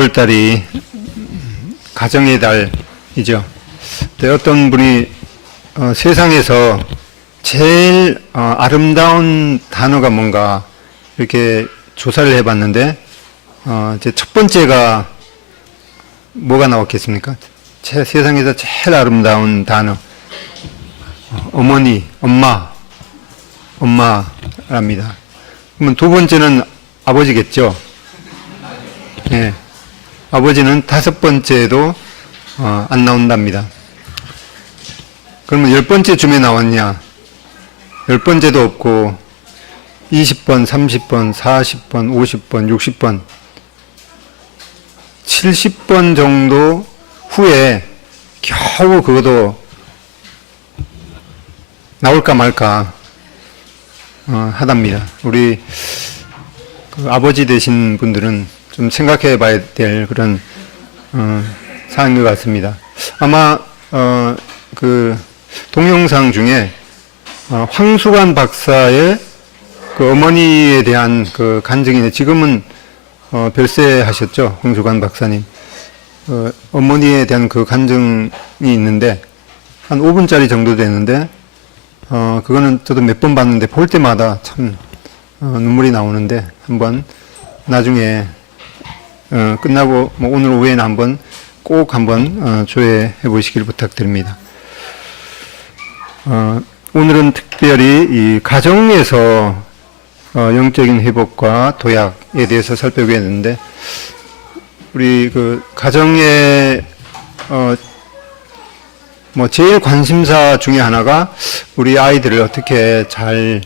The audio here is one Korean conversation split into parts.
4월 달이 가정의 달이죠. 어떤 분이 세상에서 제일 아름다운 단어가 뭔가 이렇게 조사를 해봤는데 이제 첫 번째가 뭐가 나왔겠습니까? 세상에서 제일 아름다운 단어 어머니, 엄마랍니다. 그러면 두 번째는 아버지겠죠? 네. 아버지는 다섯 번째도 안 나온답니다. 그러면 10번째쯤에 나왔냐? 10번째도 없고 20번, 30번, 40번, 50번, 60번 70번 정도 후에 겨우 그것도 나올까 말까 하답니다. 우리 그 아버지 되신 분들은 좀 생각해 봐야 될 그런 사안인 것 같습니다. 아마 그 동영상 중에 황수관 박사의 그 어머니에 대한 그 간증이 지금은 별세하셨죠, 황수관 박사님. 어머니에 대한 그 간증이 있는데 한 5분짜리 정도 되는데 그거는 저도 몇 번 봤는데 볼 때마다 참 눈물이 나오는데 한번 나중에 끝나고 뭐 오늘 오후에는 한번 꼭 한번 조회해 보시길 부탁드립니다. 오늘은 특별히 이 가정에서 영적인 회복과 도약에 대해서 살펴보겠는데 우리 그 가정에 뭐 제일 관심사 중에 하나가 우리 아이들을 어떻게 잘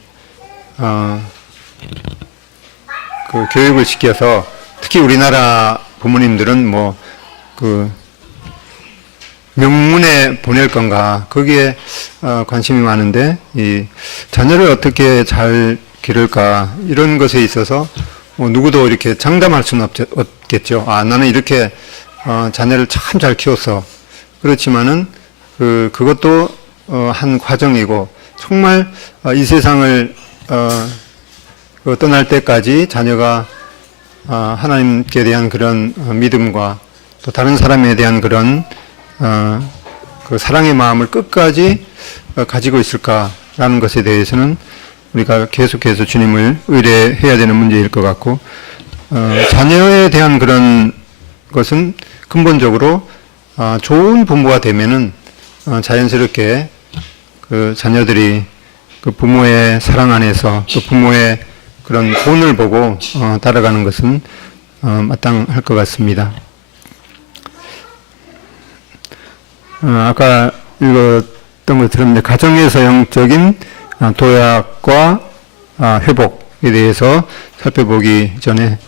그 교육을 시켜서 특히 우리나라 부모님들은 뭐 그 명문에 보낼 건가 거기에 관심이 많은데 이 자녀를 어떻게 잘 기를까 이런 것에 있어서 뭐 누구도 이렇게 장담할 수는 없겠죠. 나는 이렇게 자녀를 참 잘 키웠어. 그렇지만은 그것도 한 과정이고 정말 이 세상을 떠날 때까지 자녀가 하나님께 대한 그런 믿음과 또 다른 사람에 대한 그런 그 사랑의 마음을 끝까지 가지고 있을까라는 것에 대해서는 우리가 계속해서 주님을 의뢰해야 되는 문제일 것 같고 자녀에 대한 그런 것은 근본적으로 좋은 부모가 되면은 자연스럽게 그 자녀들이 그 부모의 사랑 안에서 또 부모의 그런 본을 보고 따라가는 것은 마땅할 것 같습니다. 아까 읽었던 것처럼 가정에서 영적인 도약과 회복에 대해서 살펴보기 전에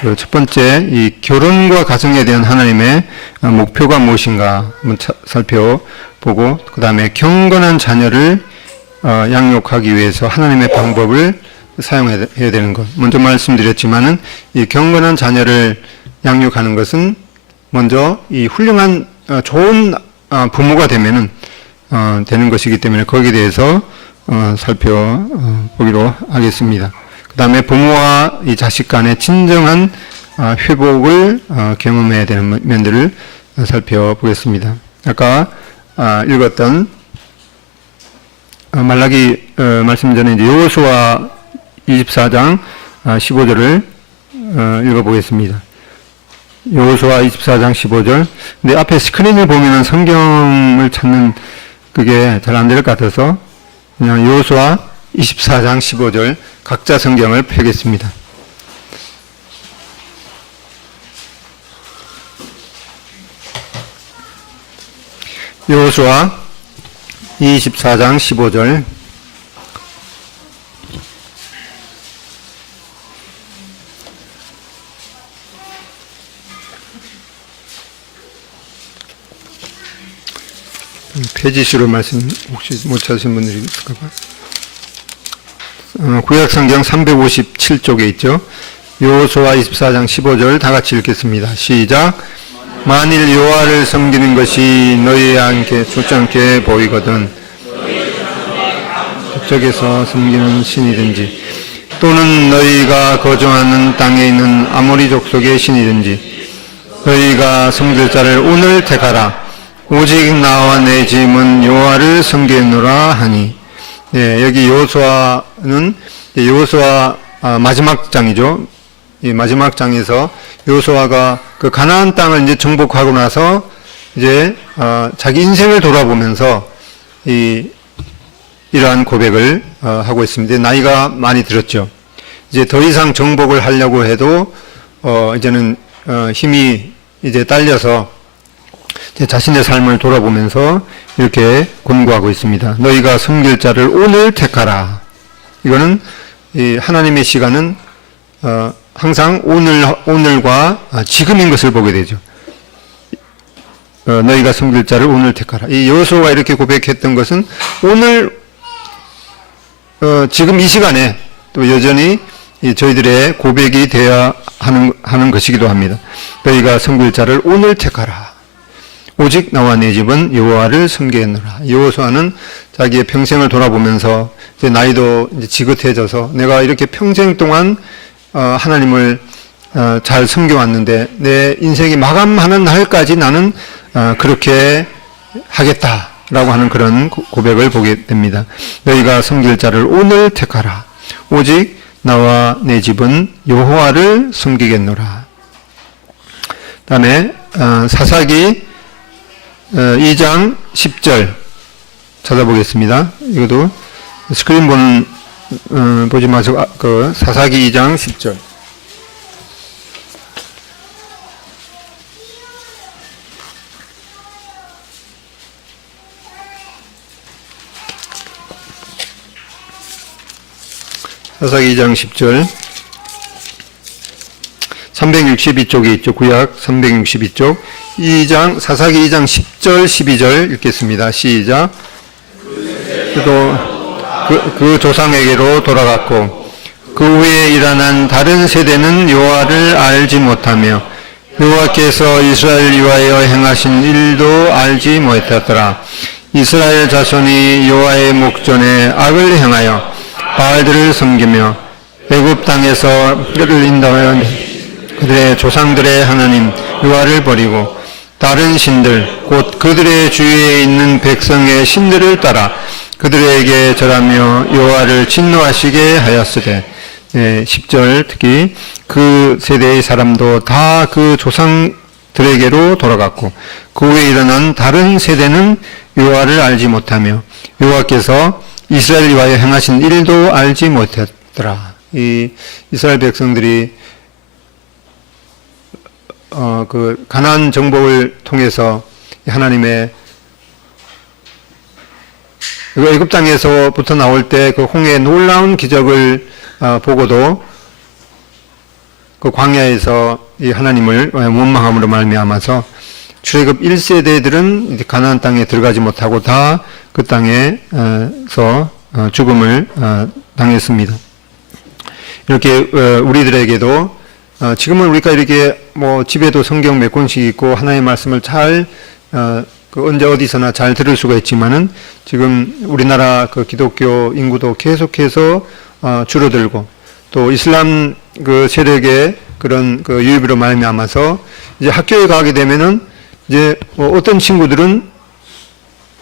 그 첫 번째 이 결혼과 가정에 대한 하나님의 목표가 무엇인가 한번 살펴보고 그 다음에 경건한 자녀를 양육하기 위해서 하나님의 방법을 사용해야 되는 것. 먼저 말씀드렸지만은 이 경건한 자녀를 양육하는 것은 먼저 이 훌륭한 좋은 부모가 되면은 되는 것이기 때문에 거기에 대해서 살펴보기로 하겠습니다. 그 다음에 부모와 이 자식 간의 진정한 회복을 경험해야 되는 면들을 살펴보겠습니다. 아까 읽었던 말라기 말씀 전에 이제 여호수아 24장 15절을 읽어보겠습니다. 여호수아 24장 15절. 근데 앞에 스크린을 보면은 성경을 찾는 그게 잘 안 될 것 같아서 그냥 여호수아 24장 15절 각자 성경을 펴겠습니다. 여호수아 24장 15절. 페이지수로 말씀 혹시 못 찾으신 분들이 있을까 봐. 구약성경 357쪽에 있죠. 여호수아 24장 15절 다 같이 읽겠습니다. 시작. 만일 여호와를 섬기는 것이 너희에게 좋지 않게 보이거든 저쪽에서 섬기는 신이든지 또는 너희가 거주하는 땅에 있는 아모리 족속의 신이든지 너희가 섬길 자를 오늘 택하라. 오직 나와 내 짐은 여호와를 섬기노라 하니. 예, 여기 여호수아는 여호수아 마지막 장이죠. 이 마지막 장에서 여호수아가 그 가나안 땅을 이제 정복하고 나서 이제 자기 인생을 돌아보면서 이러한 고백을 하고 있습니다. 나이가 많이 들었죠. 이제 더 이상 정복을 하려고 해도 이제는 힘이 이제 딸려서 이제 자신의 삶을 돌아보면서 이렇게 권고하고 있습니다. 너희가 섬길 자를 오늘 택하라. 이거는 이 하나님의 시간은 항상 오늘과 지금인 것을 보게 되죠. 너희가 섬길 자를 오늘 택하라. 이 여호수아가 이렇게 고백했던 것은 오늘 지금 이 시간에 또 여전히 저희들의 고백이 되어야 하는 것이기도 합니다. 너희가 섬길 자를 오늘 택하라. 오직 나와 내 집은 여호와를 섬기겠노라. 여호수아는 자기의 평생을 돌아보면서 이제 나이도 이제 지긋해져서 내가 이렇게 평생 동안 하나님을 잘 섬겨왔는데 내 인생이 마감하는 날까지 나는 그렇게 하겠다라고 하는 그런 고백을 보게 됩니다. 너희가 섬길 자를 오늘 택하라. 오직 나와 내 집은 여호와를 섬기겠노라. 다음에 사사기 2장 10절 찾아보겠습니다. 이것도 스크린 보지 마시고 그 사사기 2장 10절. 사사기 2장 10절. 362쪽에 있죠. 구약 362쪽. 사사기 2장 10절, 12절 읽겠습니다. 시작. 그도 그 조상에게로 돌아갔고 그 후에 일어난 다른 세대는 여호와를 알지 못하며 여호와께서 이스라엘 위하여 행하신 일도 알지 못했더라. 이스라엘 자손이 여호와의 목전에 악을 행하여 바알들을 섬기며 애굽 땅에서 그들을 인도하여 그들의 조상들의 하나님 여호와를 버리고 다른 신들 곧 그들의 주위에 있는 백성의 신들을 따라 그들에게 절하며 여호와를 진노하시게 하였으되. 10절 특히 그 세대의 사람도 다 그 조상들에게로 돌아갔고 그 후에 일어난 다른 세대는 여호와를 알지 못하며 여호와께서 이스라엘 위하여 행하신 일도 알지 못했더라. 이 이스라엘 백성들이 그 가나안 정복을 통해서 하나님의 애굽 땅에서부터 나올 때 그 홍해의 놀라운 기적을 보고도 그 광야에서 이 하나님을 원망함으로 말미암아서 출애굽 1세대들은 가나안 땅에 들어가지 못하고 다 그 땅에서 죽음을 당했습니다. 이렇게 우리들에게도 지금은 우리가 이렇게 뭐 집에도 성경 몇 권씩 있고 하나님의 말씀을 잘 언제 어디서나 잘 들을 수가 있지만은 지금 우리나라 그 기독교 인구도 계속해서 줄어들고 또 이슬람 그 세력의 그런 그 유입으로 말미암아서 이제 학교에 가게 되면은 이제 어떤 친구들은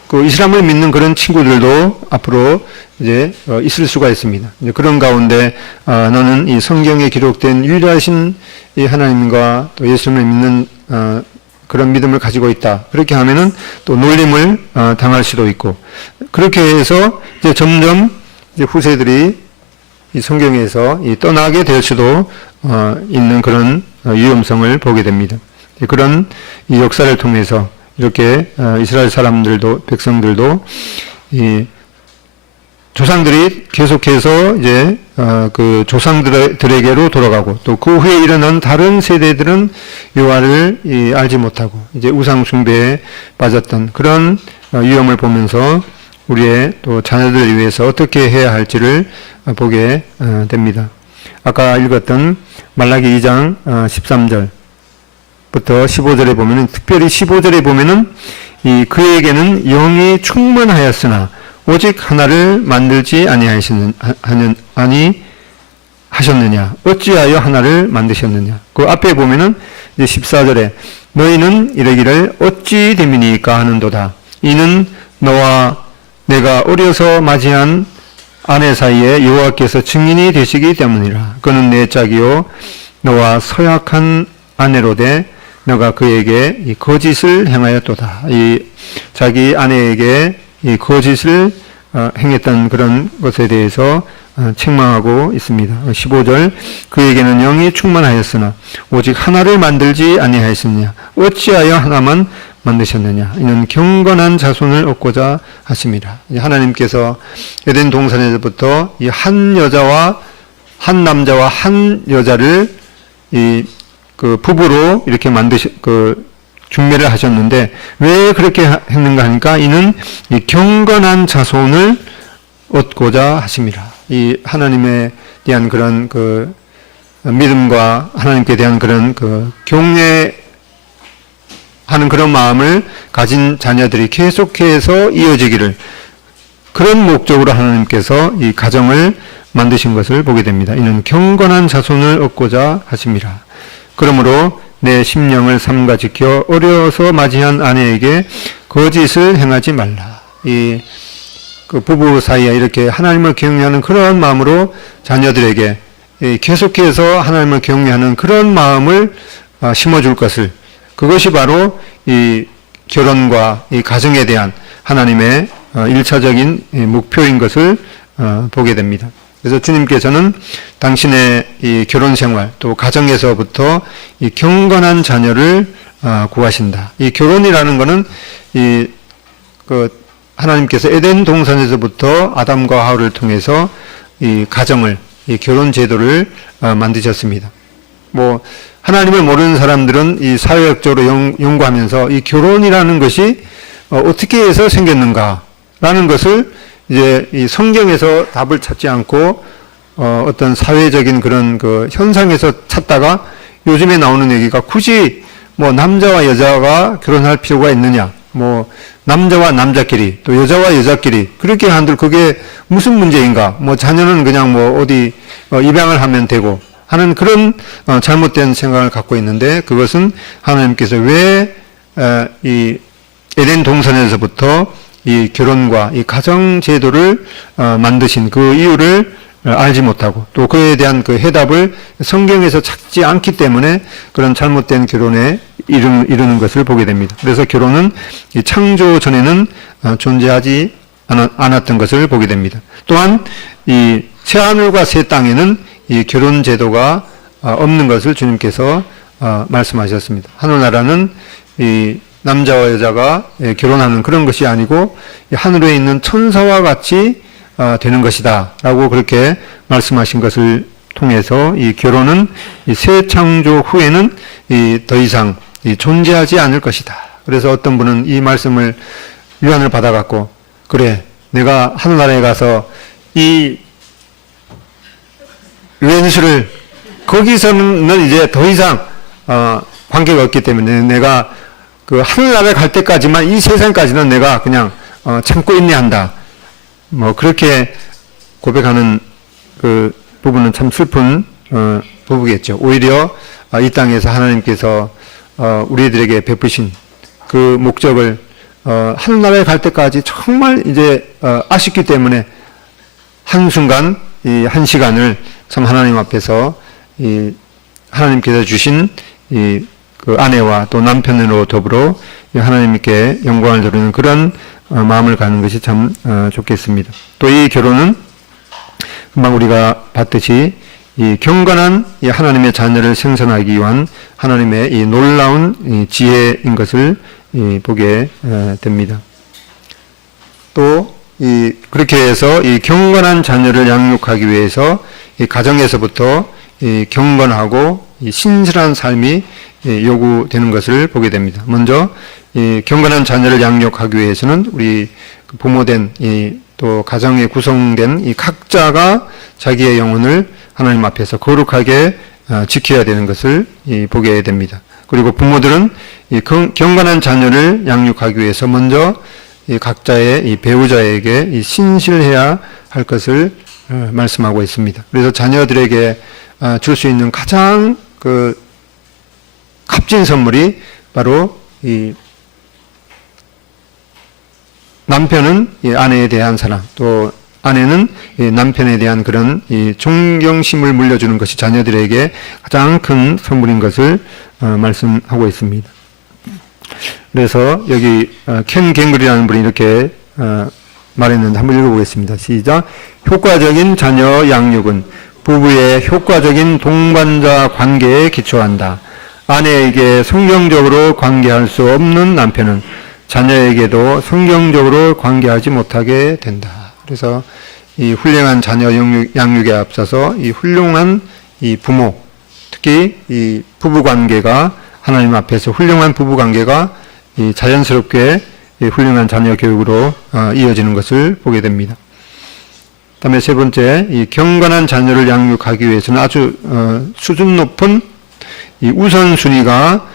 그 이슬람을 믿는 그런 친구들도 앞으로 이제 있을 수가 있습니다. 이제 그런 가운데 너는 이 성경에 기록된 유일하신 이 하나님과 또 예수님을 믿는 그런 믿음을 가지고 있다. 그렇게 하면은 또 놀림을 당할 수도 있고 그렇게 해서 이제 점점 이제 후세들이 이 성경에서 떠나게 될 수도 있는 그런 위험성을 보게 됩니다. 그런 이 역사를 통해서 이렇게 이스라엘 사람들도 백성들도 이 조상들이 계속해서 이제 그 조상들에게로 돌아가고 또 그 후에 일어난 다른 세대들은 여호와를 알지 못하고 이제 우상 숭배에 빠졌던 그런 위험을 보면서 우리의 또 자녀들을 위해서 어떻게 해야 할지를 보게 됩니다. 아까 읽었던 말라기 2장 13절 부터 15절에 보면은 특별히 15절에 보면은 이 그에게는 영이 충만하였으나 오직 하나를 만들지 하셨느냐? 어찌하여 하나를 만드셨느냐? 그 앞에 보면은 이제 14절에 너희는 이르기를 어찌 됨이니까 하는도다. 이는 너와 내가 어려서 맞이한 아내 사이에 여호와께서 증인이 되시기 때문이라. 그는 내 짝이요 너와 서약한 아내로되 너가 그에게 이 거짓을 행하였도다. 이 자기 아내에게 이 거짓을 행했던 그런 것에 대해서 책망하고 있습니다. 15절 그에게는 영이 충만하였으나 오직 하나를 만들지 아니하였느냐 어찌하여 하나만 만드셨느냐 이는 경건한 자손을 얻고자 하심이라. 하나님께서 에덴 동산에서부터 이 한 여자와 한 남자와 한 여자를 이 그 부부로 이렇게 중매를 하셨는데 왜 그렇게 했는가 하니까 이는 이 경건한 자손을 얻고자 하심이라. 이 하나님에 대한 그런 그 믿음과 하나님께 대한 그런 그 경외하는 그런 마음을 가진 자녀들이 계속해서 이어지기를 그런 목적으로 하나님께서 이 가정을 만드신 것을 보게 됩니다. 이는 경건한 자손을 얻고자 하심이라. 그러므로 내 심령을 삼가 지켜 어려서 맞이한 아내에게 거짓을 행하지 말라. 이 그 부부 사이에 이렇게 하나님을 경외하는 그런 마음으로 자녀들에게 계속해서 하나님을 경외하는 그런 마음을 심어줄 것을 그것이 바로 이 결혼과 이 가정에 대한 하나님의 일차적인 목표인 것을 보게 됩니다. 그래서 주님께서는 당신의 이 결혼 생활 또 가정에서부터 이 경건한 자녀를 구하신다. 이 결혼이라는 것은 하나님께서 에덴 동산에서부터 아담과 하와를 통해서 이 가정을 이 결혼 제도를 만드셨습니다. 뭐 하나님을 모르는 사람들은 이 사회학적으로 연구하면서 이 결혼이라는 것이 어떻게 해서 생겼는가라는 것을 이제 이 성경에서 답을 찾지 않고 어떤 사회적인 그런 그 현상에서 찾다가 요즘에 나오는 얘기가 굳이 뭐 남자와 여자가 결혼할 필요가 있느냐, 뭐 남자와 남자끼리 또 여자와 여자끼리 그렇게 한들 그게 무슨 문제인가? 뭐 자녀는 그냥 뭐 어디 입양을 하면 되고 하는 그런 잘못된 생각을 갖고 있는데 그것은 하나님께서 왜 이 에덴 동산에서부터 이 결혼과 이 가정 제도를 만드신 그 이유를 알지 못하고 또 그에 대한 그 해답을 성경에서 찾지 않기 때문에 그런 잘못된 결혼에 이르는 것을 보게 됩니다. 그래서 결혼은 이 창조 전에는 존재하지 않았던 것을 보게 됩니다. 또한 이 새하늘과 새 땅에는 이 결혼 제도가 없는 것을 주님께서 말씀하셨습니다. 하늘나라는 이 남자와 여자가 결혼하는 그런 것이 아니고 하늘에 있는 천사와 같이 되는 것이다 라고 그렇게 말씀하신 것을 통해서 이 결혼은 이 새 창조 후에는 더 이상 존재하지 않을 것이다. 그래서 어떤 분은 이 말씀을 유한을 받아갖고 그래 내가 하늘나라에 가서 이 왼수를 거기서는 이제 더 이상 관계가 없기 때문에 내가 그 하늘나라에 갈 때까지만 이 세상까지는 내가 그냥 참고 인내한다. 뭐 그렇게 고백하는 그 부분은 참 슬픈 부부겠죠. 오히려 이 땅에서 하나님께서 우리들에게 베푸신 그 목적을 하늘나라에 갈 때까지 정말 이제 아쉽기 때문에 한순간 이 한 시간을 참 하나님 앞에서 이 하나님께서 주신 이 그 아내와 또 남편으로 더불어 하나님께 영광을 돌리는 그런 마음을 갖는 것이 참 좋겠습니다. 또 이 결혼은 금방 우리가 봤듯이 이 경건한 이 하나님의 자녀를 생산하기 위한 하나님의 이 놀라운 이 지혜인 것을 보게 됩니다. 또 그렇게 해서 이 경건한 자녀를 양육하기 위해서 이 가정에서부터 이 경건하고 이 신실한 삶이 요구되는 것을 보게 됩니다. 먼저 이 경건한 자녀를 양육하기 위해서는 우리 부모된 또 가정에 구성된 이 각자가 자기의 영혼을 하나님 앞에서 거룩하게 지켜야 되는 것을 보게 됩니다. 그리고 부모들은 이 경건한 자녀를 양육하기 위해서 먼저 이 각자의 이 배우자에게 이 신실해야 할 것을 말씀하고 있습니다. 그래서 자녀들에게 줄 수 있는 가장 그 값진 선물이 바로 이 남편은 이 아내에 대한 사랑, 또 아내는 이 남편에 대한 그런 이 존경심을 물려주는 것이 자녀들에게 가장 큰 선물인 것을 말씀하고 있습니다. 그래서 여기 켄 갱글이라는 분이 이렇게 말했는데 한번 읽어보겠습니다. 시작. 효과적인 자녀 양육은 부부의 효과적인 동반자 관계에 기초한다. 아내에게 성경적으로 관계할 수 없는 남편은 자녀에게도 성경적으로 관계하지 못하게 된다. 그래서 이 훌륭한 자녀 양육에 앞서서 이 훌륭한 이 부모, 특히 이 부부 관계가 하나님 앞에서 훌륭한 부부 관계가 이 자연스럽게 이 훌륭한 자녀 교육으로 이어지는 것을 보게 됩니다. 다음에 세 번째, 이 경건한 자녀를 양육하기 위해서는 아주 수준 높은 이 우선순위가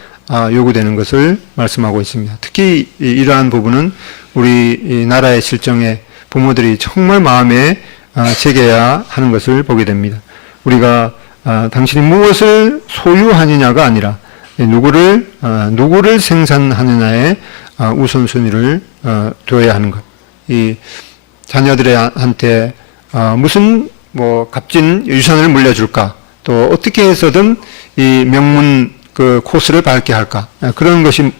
요구되는 것을 말씀하고 있습니다. 특히 이러한 부분은 우리 나라의 실정에 부모들이 정말 마음에 새겨야 하는 것을 보게 됩니다. 우리가 당신이 무엇을 소유하느냐가 아니라 누구를 생산하느냐에 우선순위를 둬야 하는 것. 이 자녀들한테 무슨 뭐 값진 유산을 물려줄까, 또 어떻게 해서든 이 명문 그 코스를 밟게 할까, 그런 것이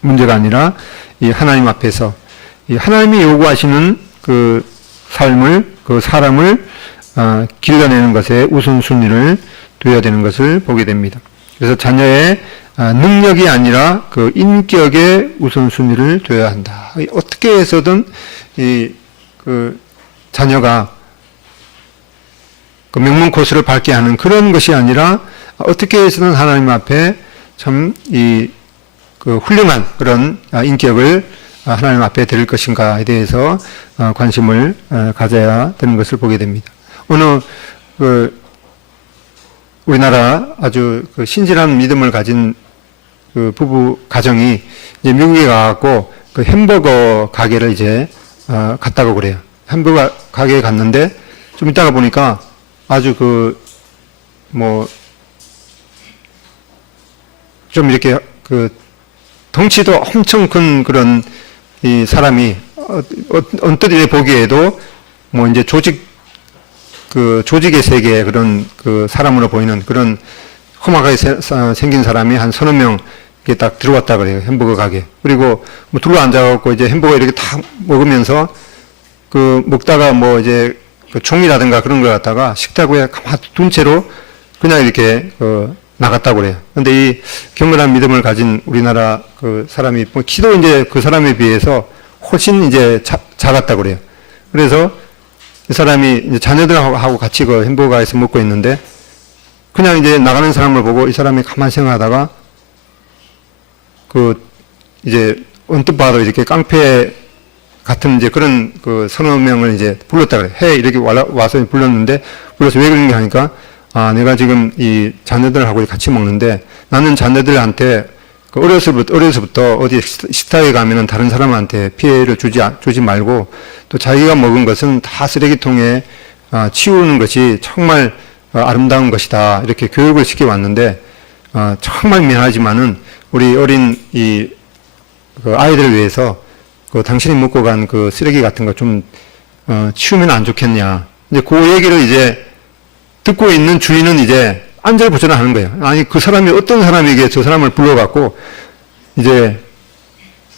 문제가 아니라 이 하나님 앞에서 이 하나님이 요구하시는 그 삶을, 그 사람을 길러내는 것에 우선순위를 둬야 되는 것을 보게 됩니다. 그래서 자녀의 능력이 아니라 그 인격의 우선순위를 둬야 한다. 어떻게 해서든 그 자녀가 그 명문 코스를 밟게 하는 그런 것이 아니라 어떻게 해서든 하나님 앞에 참 그 훌륭한 그런 인격을 하나님 앞에 드릴 것인가에 대해서 관심을 가져야 되는 것을 보게 됩니다. 어느 우리나라 아주 그 신실한 믿음을 가진 그 부부 가정이 이제 미국에 가갖고 그 햄버거 가게를 이제 갔다고 그래요. 햄버거 가게에 갔는데 좀 이따가 보니까 아주 좀 이렇게 덩치도 엄청 큰 그런 이 사람이 언뜻 이렇게 보기에도 뭐 이제 조직의 세계의 그런 그 사람으로 보이는 그런 험하게 생긴 사람이 한 서너 명 이렇게 딱 들어왔다 그래요. 햄버거 가게. 그리고 뭐 둘러 앉아갖고 이제 햄버거 이렇게 다 먹으면서 먹다가 뭐 이제 그 종이라든가 그런 걸 갖다가 식탁 위에 가만히 둔 채로 그냥 이렇게 나갔다고 그래요. 근데 이 경건한 믿음을 가진 우리나라 그 사람이 뭐 키도 이제 그 사람에 비해서 훨씬 이제 작았다고 그래요. 그래서 이 사람이 이제 자녀들하고 같이 그 햄버거에서 먹고 있는데 그냥 이제 나가는 사람을 보고 이 사람이 가만히 생각하다가 이제 언뜻 봐도 이렇게 깡패 같은 이제 그런 그 서너 명을 이제 불렀다 그래. 해 이렇게 와서 불렀는데 불러서 왜 그런가 하니까 내가 지금 이 자녀들하고 같이 먹는데 나는 자녀들한테 어려서부터 어디 식탁에 가면은 다른 사람한테 피해를 주지 말고 또 자기가 먹은 것은 다 쓰레기통에 치우는 것이 정말 아름다운 것이다. 이렇게 교육을 시켜왔는데 정말 미안하지만은 우리 어린 그 아이들을 위해서 당신이 먹고 간 그 쓰레기 같은 거 좀 치우면 안 좋겠냐. 이제 그 얘기를 이제 듣고 있는 주인은 이제 안절부절하는 거예요. 아니 그 사람이 어떤 사람에게 저 사람을 불러갖고 이제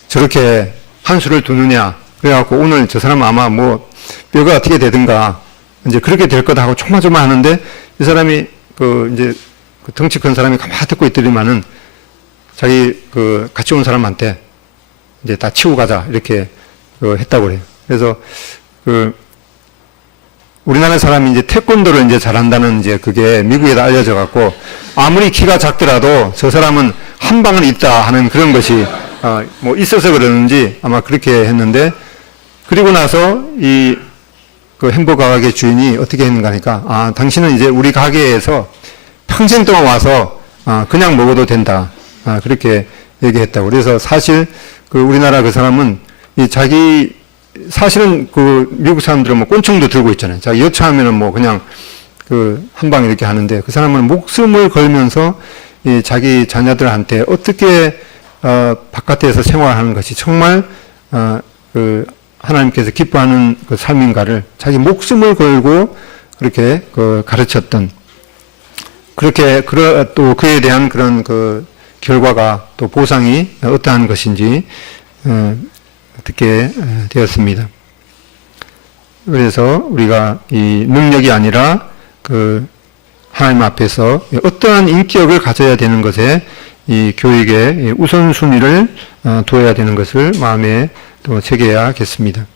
저렇게 한 수를 두느냐. 그래갖고 오늘 저 사람 아마 뭐 뼈가 어떻게 되든가 이제 그렇게 될 거다 하고 조마조마하는데 이 사람이 이제 덩치 큰 사람이 가만히 듣고 있더니만은 자기 같이 온 사람한테 이제 다 치우고 가자 이렇게 했다고 그래요. 그래서 우리나라 사람이 이제 태권도를 이제 잘한다는 이제 그게 미국에다 알려져 갖고 아무리 키가 작더라도 저 사람은 한 방은 있다 하는 그런 것이 뭐 있어서 그러는지 아마 그렇게 했는데 그리고 나서 그 햄버거 가게 주인이 어떻게 했는가 하니까 당신은 이제 우리 가게에서 평생 동안 와서 그냥 먹어도 된다. 그렇게 얘기했다고. 그래서 사실 우리나라 그 사람은 이 자기 사실은 그 미국 사람들은 뭐 꼰총도 들고 있잖아요. 자, 여차하면은 뭐 그냥 그 한 방 이렇게 하는데 그 사람은 목숨을 걸면서 이 자기 자녀들한테 어떻게 바깥에서 생활하는 것이 정말 그 하나님께서 기뻐하는 그 삶인가를 자기 목숨을 걸고 그렇게 그 가르쳤던 그렇게 또 그에 대한 그런 그 결과가 또 보상이 어떠한 것인지 듣게 되었습니다. 그래서 우리가 이 능력이 아니라 그 하나님 앞에서 어떠한 인격을 가져야 되는 것에 이 교육의 우선순위를 두어야 되는 것을 마음에 또 새겨야겠습니다.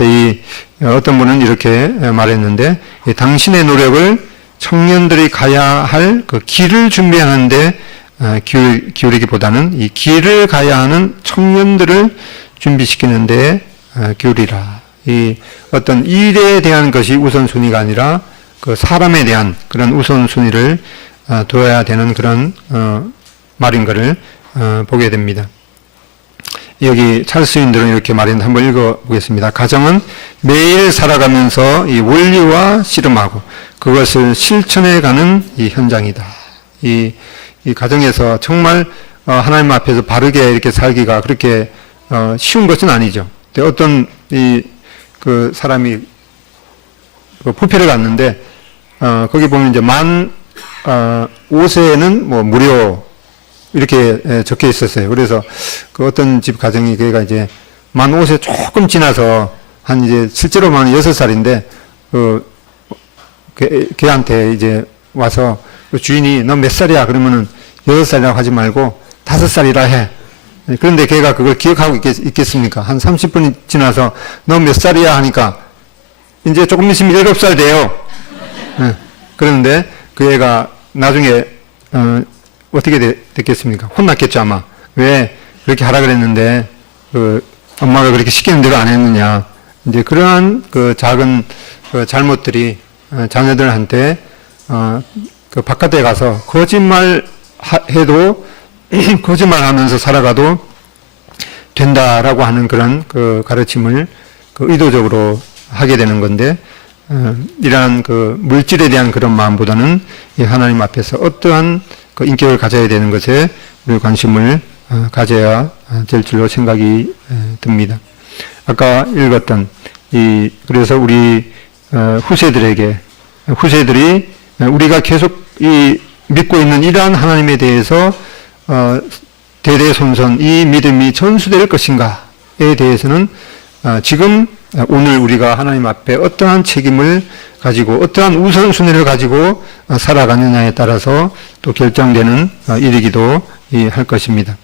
이 어떤 분은 이렇게 말했는데 당신의 노력을 청년들이 가야 할 그 길을 준비하는데 기울이기보다는 이 길을 가야 하는 청년들을 준비시키는 데 기울이라. 이 어떤 일에 대한 것이 우선순위가 아니라 그 사람에 대한 그런 우선순위를 둬야 되는 그런 말인 것을 보게 됩니다. 여기 찰스 윈들은 이렇게 말했는데 한번 읽어보겠습니다. 가정은 매일 살아가면서 이 원리와 씨름하고 그것을 실천해가는 이 현장이다. 이 가정에서 정말 하나님 앞에서 바르게 이렇게 살기가 그렇게 쉬운 것은 아니죠. 어떤 그 사람이 그 부페를 갔는데 거기 보면 이제 만 5세는 뭐 무료 이렇게 적혀 있었어요. 그래서 그 어떤 집 가정이 걔가 이제 만 5세 조금 지나서 한 이제 실제로 만 6살인데 걔한테 이제 와서 그 주인이 너 몇 살이야? 그러면은 6살이라고 하지 말고 5살이라 해. 그런데 걔가 그걸 기억하고 있겠습니까? 한 30분이 지나서 너 몇 살이야? 하니까 이제 조금 있으면 7살 돼요. 네. 그런데 그 애가 나중에 어떻게 됐겠습니까? 혼났겠죠 아마. 왜 그렇게 하라 그랬는데 그 엄마가 그렇게 시키는 대로 안 했느냐. 이제 그러한 그 작은 그 잘못들이 자녀들한테 그 바깥에 가서 거짓말 해도 거짓말하면서 살아가도 된다라고 하는 그런 그 가르침을 그 의도적으로 하게 되는 건데 이러한 그 물질에 대한 그런 마음보다는 이 하나님 앞에서 어떠한 그 인격을 가져야 되는 것에 우리 관심을 가져야 될 줄로 생각이 듭니다. 아까 읽었던 그래서 우리 후세들이 우리가 계속 믿고 있는 이러한 하나님에 대해서 대대손손 이 믿음이 전수될 것인가에 대해서는 지금 오늘 우리가 하나님 앞에 어떠한 책임을 가지고 어떠한 우선순위를 가지고 살아가느냐에 따라서 또 결정되는 일이기도 할 것입니다.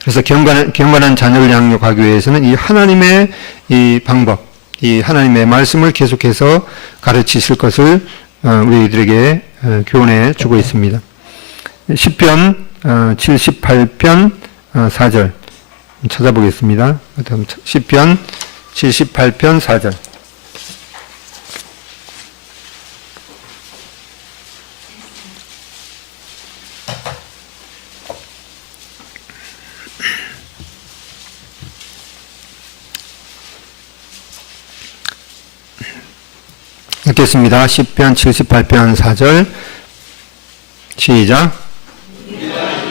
그래서 경건한 자녀를 양육하기 위해서는 이 하나님의 이 방법, 이 하나님의 말씀을 계속해서 가르치실 것을 우리들에게 교훈해 주고 있습니다. 시편 78편 4절 찾아보겠습니다. 시편 78편 4절. 읽겠습니다. 시편 78편 4절 시작.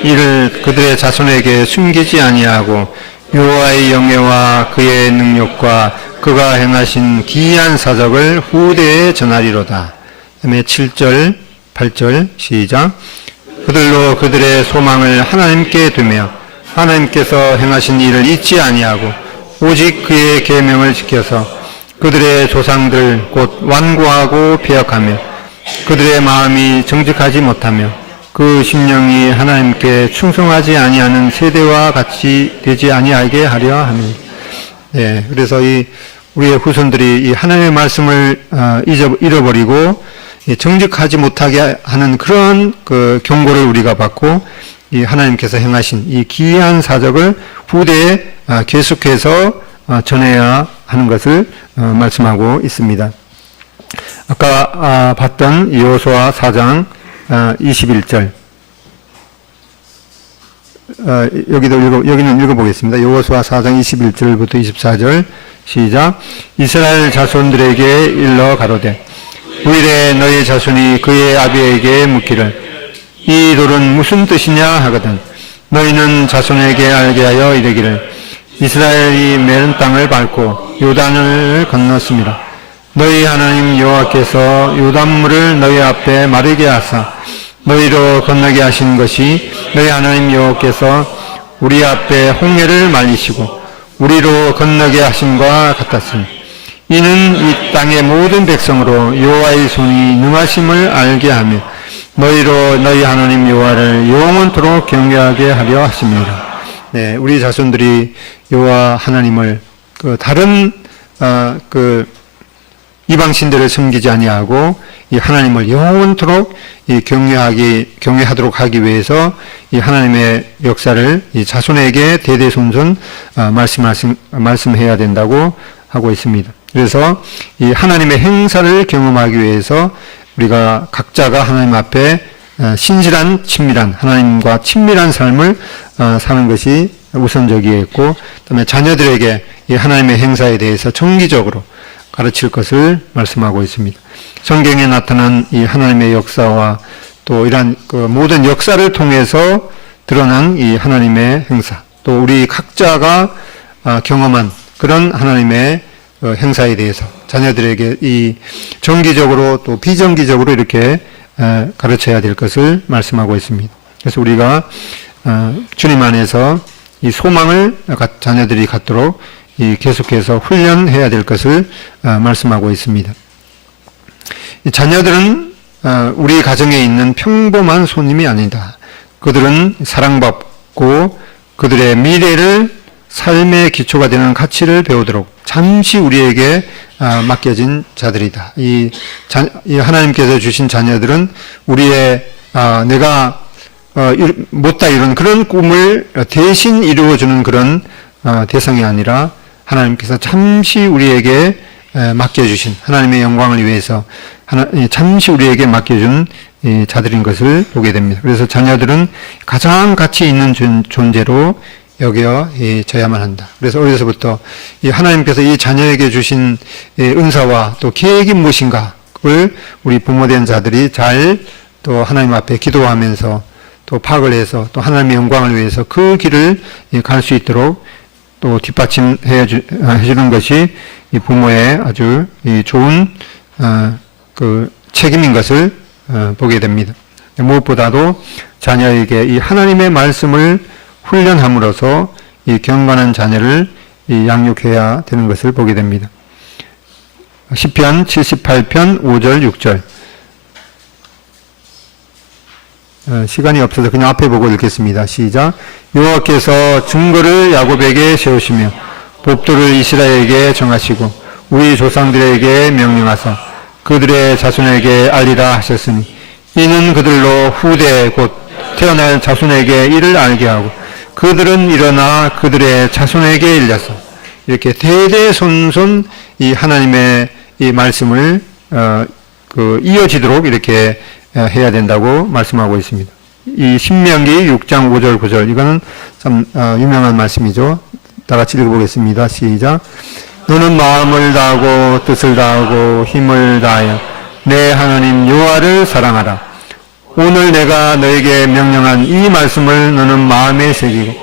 이를 그들의 자손에게 숨기지 아니하고 여호와의 영예와 그의 능력과 그가 행하신 기이한 사적을 후대에 전하리로다. 그다음에 7절 8절 시작. 그들로 그들의 소망을 하나님께 두며 하나님께서 행하신 일을 잊지 아니하고 오직 그의 계명을 지켜서 그들의 조상들 곧 완고하고 배역하며 그들의 마음이 정직하지 못하며 그 심령이 하나님께 충성하지 아니하는 세대와 같이 되지 아니하게 하려 하니. 네, 그래서 우리의 후손들이 이 하나님의 말씀을 잃어버리고 정직하지 못하게 하는 그런 그 경고를 우리가 받고 이 하나님께서 행하신 이 기이한 사적을 후대에 계속해서 전해야 하는 것을 말씀하고 있습니다. 아까 봤던 여호수아 4장 21절 여기는 읽어보겠습니다. 여호수아 4장 21절부터 24절 시작. 이스라엘 자손들에게 일러 가로되 후일에 너희 자손이 그의 아비에게 묻기를 이 돌은 무슨 뜻이냐 하거든 너희는 자손에게 알게 하여 이르기를 이스라엘이 메른 땅을 밟고 요단을 건넜습니다. 너희 하나님 여호와께서 요단물을 너희 앞에 마르게 하사 너희로 건너게 하신 것이 너희 하나님 여호와께서 우리 앞에 홍해를 말리시고 우리로 건너게 하심과 같았으니 이는 이 땅의 모든 백성으로 여호와의 손이 능하심을 알게 하며 너희로 너희 하나님 여호와를 영원토록 경외하게 하려 하십니다. 네, 우리 자손들이 여호와 하나님을 다른 이방신들을 섬기지 아니하고 이 하나님을 영원토록 이 경외하도록 하기 위해서 이 하나님의 역사를 이 자손에게 대대손손 말씀해야 된다고 하고 있습니다. 그래서 이 하나님의 행사를 경험하기 위해서 우리가 각자가 하나님 앞에 신실한 친밀한 하나님과 친밀한 삶을 사는 것이 우선적이겠고, 그다음에 자녀들에게 이 하나님의 행사에 대해서 정기적으로 가르칠 것을 말씀하고 있습니다. 성경에 나타난 이 하나님의 역사와 또 이러한 모든 역사를 통해서 드러난 이 하나님의 행사, 또 우리 각자가 경험한 그런 하나님의 행사에 대해서 자녀들에게 이 정기적으로 또 비정기적으로 이렇게 가르쳐야 될 것을 말씀하고 있습니다. 그래서 우리가 주님 안에서 이 소망을 자녀들이 갖도록 계속해서 훈련해야 될 것을 말씀하고 있습니다. 자녀들은 우리 가정에 있는 평범한 손님이 아니다. 그들은 사랑받고 그들의 미래를 삶의 기초가 되는 가치를 배우도록 잠시 우리에게 맡겨진 자들이다. 이 하나님께서 주신 자녀들은 우리의 내가 못다 이룬 그런 꿈을 대신 이루어주는 그런 대상이 아니라 하나님께서 잠시 우리에게 맡겨주신 하나님의 영광을 위해서 잠시 우리에게 맡겨준 자들인 것을 보게 됩니다. 그래서 자녀들은 가장 가치 있는 존재로 여겨져야만 한다. 그래서 어려서부터 이 하나님께서 이 자녀에게 주신 은사와 또 계획이 무엇인가 그걸 우리 부모된 자들이 잘 또 하나님 앞에 기도하면서 또 파악을 해서 또 하나님의 영광을 위해서 그 길을 갈 수 있도록 또 뒷받침해 주는 것이 이 부모의 아주 좋은 그 책임인 것을 보게 됩니다. 무엇보다도 자녀에게 이 하나님의 말씀을 훈련함으로써 이 경건한 자녀를 양육해야 되는 것을 보게 됩니다. 시편 78편 5절 6절 시간이 없어서 그냥 앞에 보고 읽겠습니다. 시작. 여호와께서 증거를 야곱에게 세우시며 법도를 이스라엘에게 정하시고 우리 조상들에게 명령하사 그들의 자손에게 알리라 하셨으니 이는 그들로 후대 곧 태어날 자손에게 이를 알게 하고 그들은 일어나 그들의 자손에게 일려서 이렇게 대대손손 이 하나님의 이 말씀을 이어지도록 이렇게 해야 된다고 말씀하고 있습니다. 이 신명기 6장 5절 9절 이거는 참 유명한 말씀이죠. 다 같이 읽어보겠습니다. 시작. 너는 마음을 다하고 뜻을 다하고 힘을 다하여 내 하나님 여호와를 사랑하라. 오늘 내가 너에게 명령한 이 말씀을 너는 마음에 새기고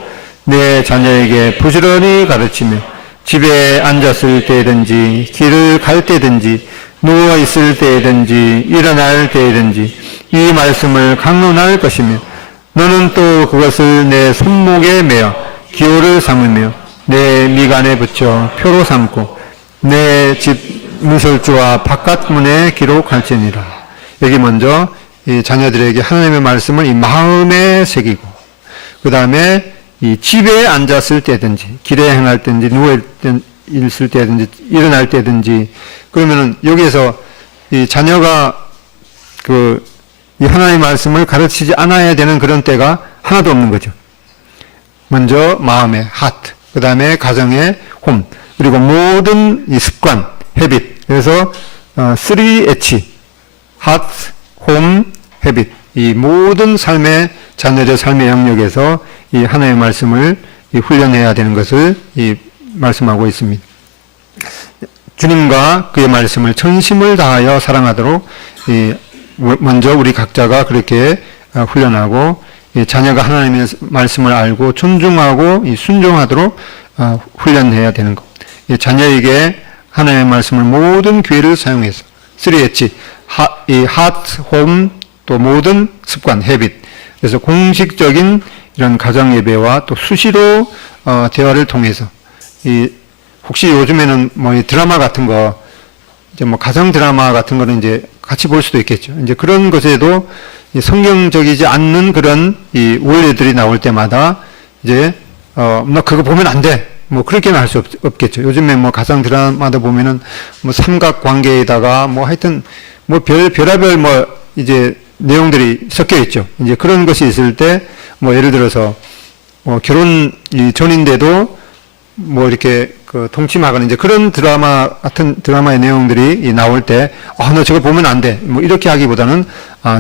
내 자녀에게 부지런히 가르치며 집에 앉았을 때든지 길을 갈 때든지 누워 있을 때든지 일어날 때든지 이 말씀을 강론할 것이며 너는 또 그것을 내 손목에 매어 기호를 삼으며 내 미간에 붙여 표로 삼고 내 집 문설주와 바깥 문에 기록할지니라. 여기 먼저 이 자녀들에게 하나님의 말씀을 이 마음에 새기고 그 다음에 이 집에 앉았을 때든지 길에 행할 때든지 누워 있을 때든지 일어날 때든지 그러면은 여기에서 이 자녀가 이 하나님의 말씀을 가르치지 않아야 되는 그런 때가 하나도 없는 거죠. 먼저 마음의 heart, 그 다음에 가정의 home, 그리고 모든 이 습관, habit. 그래서 3H, heart, home, habit. 이 모든 삶의 자녀의 삶의 영역에서 이 하나님의 말씀을 이 훈련해야 되는 것을 이 말씀하고 있습니다. 주님과 그의 말씀을 전심을 다하여 사랑하도록 이 먼저 우리 각자가 그렇게 훈련하고 이 자녀가 하나님의 말씀을 알고 존중하고 이 순종하도록 훈련해야 되는 것. 이 자녀에게 하나님의 말씀을 모든 기회를 사용해서 3H, 이 하트, 홈, 또 모든 습관, 헤빗. 그래서 공식적인 이런 가정 예배와 또 수시로 대화를 통해서 이 혹시 요즘에는 뭐 이 드라마 같은 거 이제 뭐 가정 드라마 같은 거는 이제 같이 볼 수도 있겠죠. 이제 그런 것에도 성경적이지 않는 그런 이 원리들이 나올 때마다 이제 너 그거 보면 안 돼. 뭐 그렇게는 할 수 없겠죠. 요즘에 뭐 가상 드라마도 보면은 뭐 삼각 관계에다가 뭐 하여튼 뭐 별의별 뭐 이제 내용들이 섞여 있죠. 이제 그런 것이 있을 때 뭐 예를 들어서 결혼 전인데도 뭐 이렇게 그 동침하거나 이제 그런 드라마 같은 드라마의 내용들이 나올 때 너 저거 보면 안 돼. 뭐 이렇게 하기보다는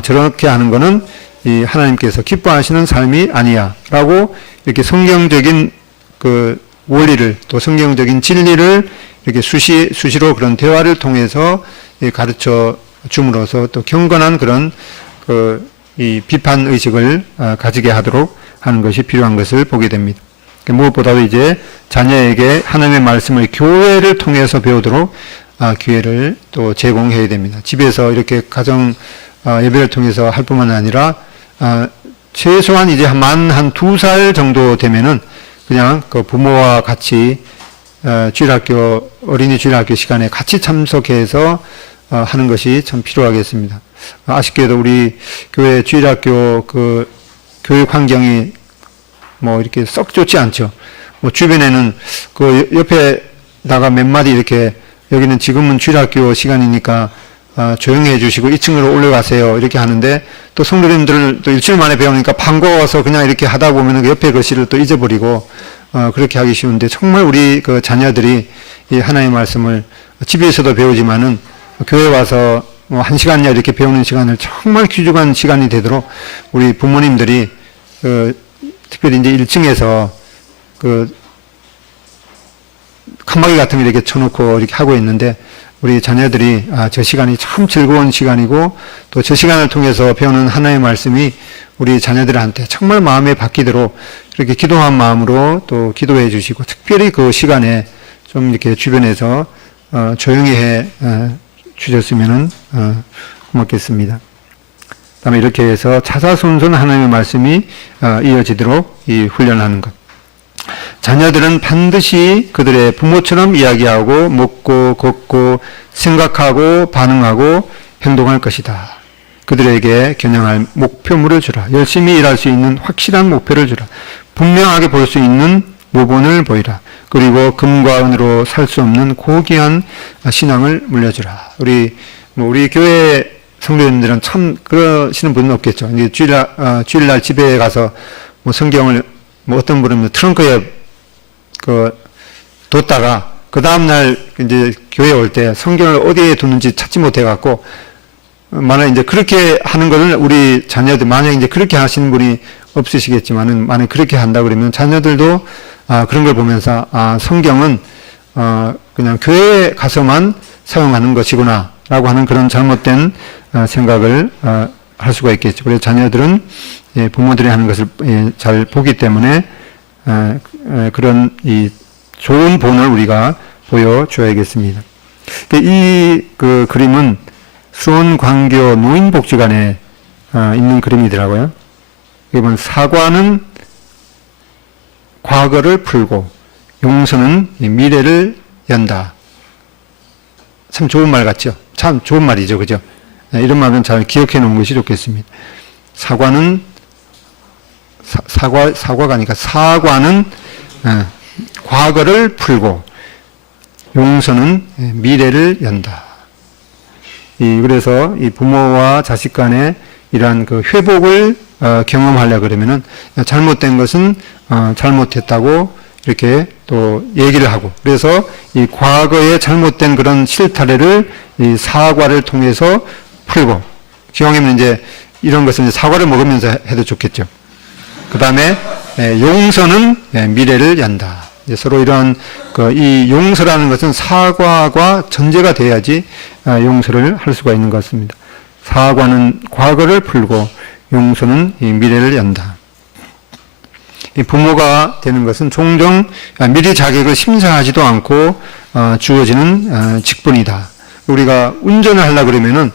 저렇게 하는 거는 이 하나님께서 기뻐하시는 삶이 아니야라고 이렇게 성경적인 그 원리를 또 성경적인 진리를 이렇게 수시로 그런 대화를 통해서 가르쳐 줌으로써 또 경건한 그런 이 비판 의식을 가지게 하도록 하는 것이 필요한 것을 보게 됩니다. 무엇보다도 이제 자녀에게 하나님의 말씀을 교회를 통해서 배우도록 기회를 또 제공해야 됩니다. 집에서 이렇게 가정 예배를 통해서 할 뿐만 아니라 최소한 이제 한 2살 정도 되면은 그냥 그 부모와 같이 어린이 주일학교 시간에 같이 참석해서 하는 것이 참 필요하겠습니다. 아쉽게도 우리 교회 주일학교 그 교육 환경이 뭐 이렇게 썩 좋지 않죠. 뭐 주변에는 그 옆에다가 몇 마디 이렇게 여기는 지금은 주일학교 시간이니까 조용히 해주시고 2층으로 올라가세요 이렇게 하는데 또 성도님들을 또 일주일 만에 배우니까 반가워서 그냥 이렇게 하다 보면 그 옆에 글씨를 또 잊어버리고 그렇게 하기 쉬운데 정말 우리 그 자녀들이 이 하나님의 말씀을 집에서도 배우지만은 교회 와서 뭐 1시간이나 이렇게 배우는 시간을 정말 귀중한 시간이 되도록 우리 부모님들이 특별히 이제 1층에서 칸막이 같은 거 이렇게 쳐놓고 이렇게 하고 있는데 우리 자녀들이 저 시간이 참 즐거운 시간이고 또 저 시간을 통해서 배우는 하나님의 말씀이 우리 자녀들한테 정말 마음에 박히도록 이렇게 기도한 마음으로 또 기도해 주시고 특별히 그 시간에 좀 이렇게 주변에서 조용히 해 주셨으면 고맙겠습니다. 다음에 이렇게 해서 차사손손 하나님의 말씀이 이어지도록 이 훈련하는 것. 자녀들은 반드시 그들의 부모처럼 이야기하고 먹고 걷고 생각하고 반응하고 행동할 것이다. 그들에게 겨냥할 목표물을 주라. 열심히 일할 수 있는 확실한 목표를 주라. 분명하게 볼 수 있는 모본을 보이라. 그리고 금과 은으로 살 수 없는 고귀한 신앙을 물려주라. 우리 교회 성도님들은 참 그러시는 분은 없겠죠. 이제 주일날 집에 가서 뭐 성경을 뭐 어떤 분은 트렁크에 뒀다가 그 다음날 이제 교회 올 때 성경을 어디에 뒀는지 찾지 못해갖고 만약 이제 그렇게 하는 거를 우리 자녀들 만약 이제 그렇게 하시는 분이 없으시겠지만은 만약 그렇게 한다 그러면 자녀들도 그런 걸 보면서 성경은 그냥 교회에 가서만 사용하는 것이구나라고 하는 그런 잘못된 생각을 할 수가 있겠죠. 그래서 자녀들은 부모들이 하는 것을 잘 보기 때문에 그런 이 좋은 본을 우리가 보여줘야겠습니다. 이 그림은 수원광교 노인복지관에 있는 그림이더라고요. 이건 사과는 과거를 풀고 용서는 미래를 연다. 참 좋은 말 같죠? 참 좋은 말이죠. 그죠? 이런 말은 잘 기억해 놓은 것이 좋겠습니다. 사과는 사과가 아니라 사과는 과거를 풀고 용서는 미래를 연다. 그래서 이 부모와 자식 간에 이러한 그 회복을 경험하려 그러면은 잘못된 것은 잘못했다고 이렇게 또 얘기를 하고 그래서 이 과거의 잘못된 그런 실타래를 이 사과를 통해서 풀고 기왕이면 이제 이런 것은 이제 사과를 먹으면서 해도 좋겠죠. 그 다음에 용서는 미래를 연다. 서로 이런 이 용서라는 것은 사과가 전제가 돼야지 용서를 할 수가 있는 것 같습니다. 사과는 과거를 풀고 용서는 이 미래를 연다. 이 부모가 되는 것은 종종 미리 자격을 심사하지도 않고 주어지는 직분이다. 우리가 운전을 하려 그러면은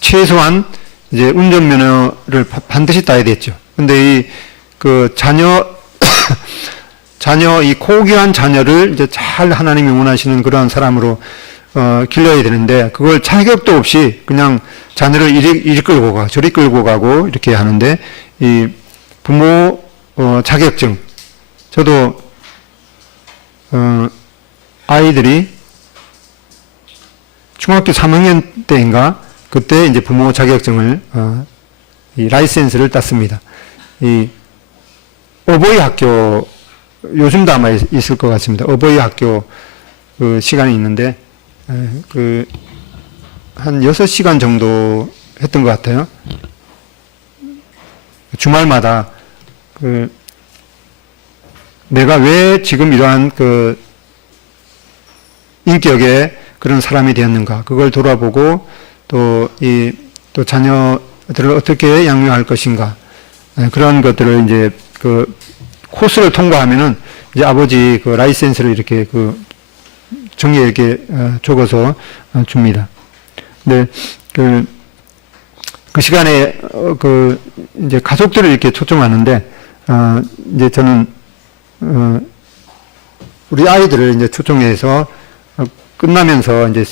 최소한 이제 운전면허를 반드시 따야 됐죠. 근데 이 자녀, 이 고귀한 자녀를 이제 잘 하나님이 원하시는 그러한 사람으로 길러야 되는데, 그걸 자격도 없이 그냥 자녀를 이리 끌고 가, 저리 끌고 가고 이렇게 하는데, 이 부모 자격증, 저도 아이들이 중학교 3학년 때인가 그때 이제 부모 자격증을 이 라이센스를 땄습니다. 이 어버이 학교, 요즘도 아마 있을 것 같습니다. 어버이 학교 그 시간이 있는데 한 6시간 정도 했던 것 같아요. 주말마다 내가 왜 지금 이러한 인격의 그런 사람이 되었는가, 그걸 돌아보고 또 자녀들을 어떻게 양육할 것인가, 그런 것들을 이제 코스를 통과하면은 이제 아버지 라이센스를 이렇게 정리에 이렇게 적어서 줍니다. 근데 그 시간에 이제 가족들을 이렇게 초청하는데, 이제 저는 우리 아이들을 이제 초청해서 끝나면서 이제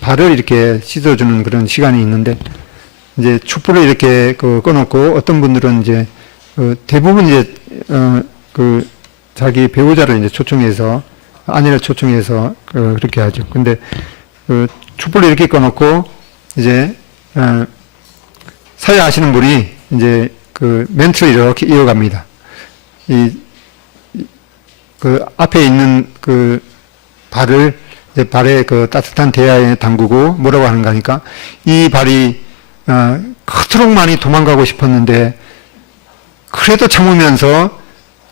발을 이렇게 씻어주는 그런 시간이 있는데, 이제 촛불을 이렇게 꺼놓고 어떤 분들은 이제 대부분 이제 자기 배우자를 이제 초청해서, 아내를 초청해서 그렇게 하죠. 근데 촛불을 이렇게 꺼놓고 이제 사회하시는 분이 이제 멘트를 이렇게 이어갑니다. 앞에 있는 발을 이제 발에 따뜻한 대야에 담그고 뭐라고 하는가 하니까, 이 발이 그토록 많이 도망가고 싶었는데 그래도 참으면서